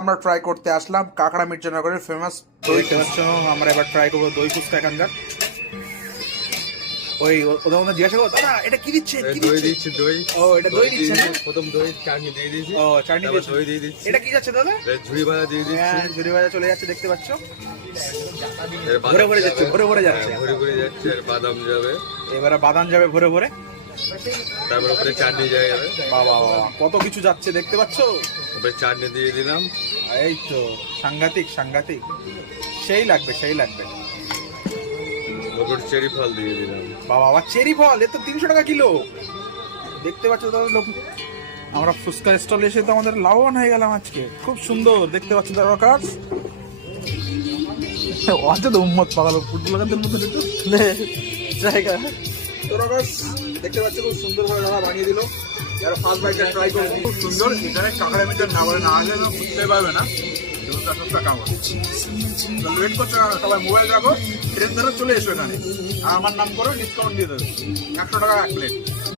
আমরা ট্রাই করতে আসলাম কাঁকড়া মির্জানগরের ফেমাস দই ফুচকা। আমরা এবার ট্রাই করবো দই ফুচকা এখানকার। ওই ওদের মধ্যে জিজ্ঞাসা করো, দাদা এটা কি দিচ্ছে? দই দিচ্ছি, দই। ও এটা দই দিচ্ছে না? প্রথম দই চাটনি দিয়ে দিয়েছি। ও চাটনি তারপর দিচ্ছে। দই দিয়ে দিচ্ছি। এটা কি যাচ্ছে দাদা? ঝুড়ি ভাজা দিয়ে দিচ্ছি। হ্যাঁ ঝুড়ি ভাজা চলে যাচ্ছে, দেখতে পাচ্ছ এর বাদাম ভরে ভরে যাচ্ছে, ভরে ভরে যাচ্ছে। হ্যাঁ, ভরে ভরে যাচ্ছে। আর বাদাম যাবে, এবারে বাদাম যাবে ভরে ভরে। তারপর উপরে চাটনি যাবে। বাবা বাবা কত কিছু যাচ্ছে দেখতে পাচ্ছ। উপরে চাটনি দিয়ে দিলাম। এই তো সাংঘাতিক সাংঘাতিক, সেই লাগবে সেই লাগবে। উপর চেরি ফল দিয়ে দিলাম। বাবা বাবা চেরি ফল, এ তো 300 টাকা কিলো। দেখতে পাচ্ছ দাদা লোক, আমরা ফুচকা স্টলে এসে তো আমাদের লাভবান হয়ে গেলাম আজকে। খুব সুন্দর দেখতে পাচ্ছ দাদা কাজ। আচ্ছা তো উম্মত পাগল ফুটবলারদের মধ্যে একটু জায়গা। তোরা কাজ দেখতে পাচ্ছ খুব সুন্দর করে দাদা বানিয়ে দিল। যারা ফার্স্ট বাইকটা ট্রাই করে খুব সুন্দর। এখানে কাঁকড়া মিটার না বলে না আসলে বুঝতে পারবে না ওয়েট করছো না। সবাই মোবাইল রাখো, ট্রেন ধরে চলে এসো এখানে, আর আমার নাম করো, ডিসকাউন্ট দিয়ে দেবে 100 টাকা এক প্লেট।